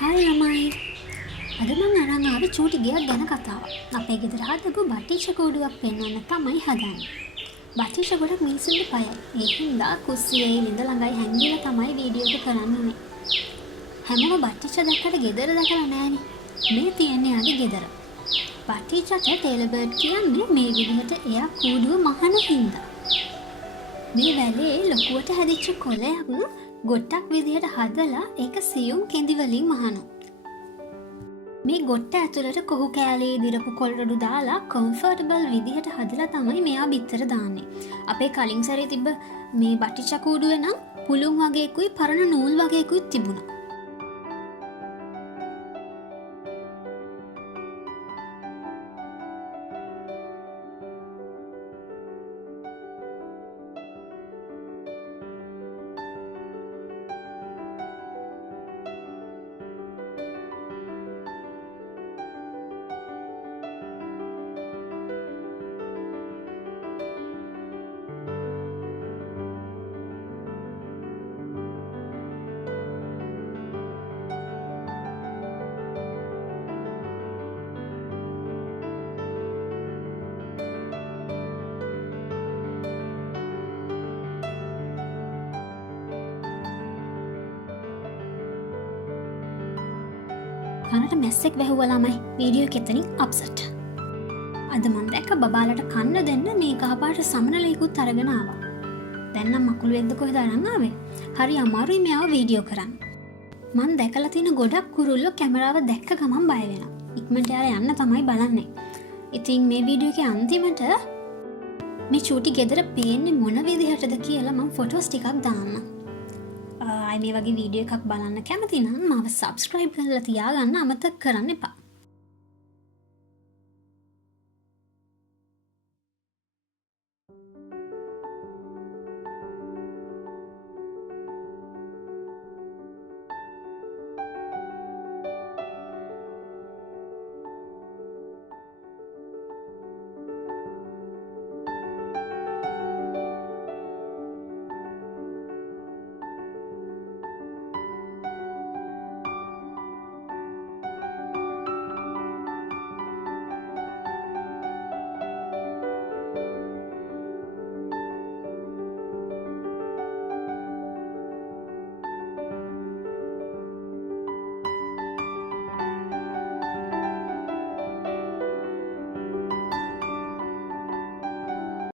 Hi ළමයි. අද මම අරන් ආවේ චූටි ගෙයක් ගැන කතාවක්. අපේ ගෙදර හදපු බටිෂ කූඩුවක් පෙන්වන්න තමයි හදන්නේ. බටිෂ ගොඩක් මිනිස්සුන්ගේ පයයි. ඒ හින්දා කුස්සියේ ළිඳ ළඟයි හැංගිලා තමයි වීඩියෝ එක කරන්නේ. හැමෝම බටිෂ දැක්කට ගෙදර දැකලා නෑනේ. මේ තියන්නේ ආගේ ගෙදර. බටිෂට ටේලබර්ඩ් කියන්නේ මේ විදිහට එයා කූඩුව මහන හින්දා. මේ වැලේ ලොකුවට හැදිච්ච කොළයක් ගොට්ටක් විදිහට හදලා ඒක සියුම් කෙඳි වලින් මහනවා. මේ ගොට්ට ඇතුළට කොහු කෑලේ දිරපු කොල්රොඩු දාලා කම්ෆර්ටබල් විදිහට හදලා තමයි මෙයා බිත්තර දාන්නේ. අපේ කලින් සැරේ තිබ්බ මේ බටිෂ කූඩුවේ නම් පුළුන් වගේකුයි පරණ නූල් වගේකුයි තිබුණා. කනට මැස්සෙක් වැහුවා ළමයි. වීඩියෝ එක එතනින් අප්සෙට්. අද මම දැක්ක බබාලට කන්න දෙන්න මේ කහපාට සමනලයකුත් අරගෙන ආවා. දැන් නම් මකුළු වෙද්ද කොහෙද අරන් ආවේ? හරි අමාරුයි මෙයාව වීඩියෝ කරන්න. මම දැකලා තියෙන ගොඩක් කුරුල්ලෝ කැමරාව දැක්ක ගමන් බය වෙනවා. ඉක්මනට යාර යන්න තමයි බලන්නේ. ඉතින් මේ වීඩියෝ එකේ අන්තිමට මේ චූටි ගෙදර පේන්නේ මොන විදිහටද කියලා මම ෆොටෝස් ටිකක් දාන්නම්. මේ වගේ වීඩියෝ එකක් බලන්න කැමති නම් මාව සබ්ස්ක්‍රයිබ් කරලා තියාගන්න අමතක කරන්න එපා.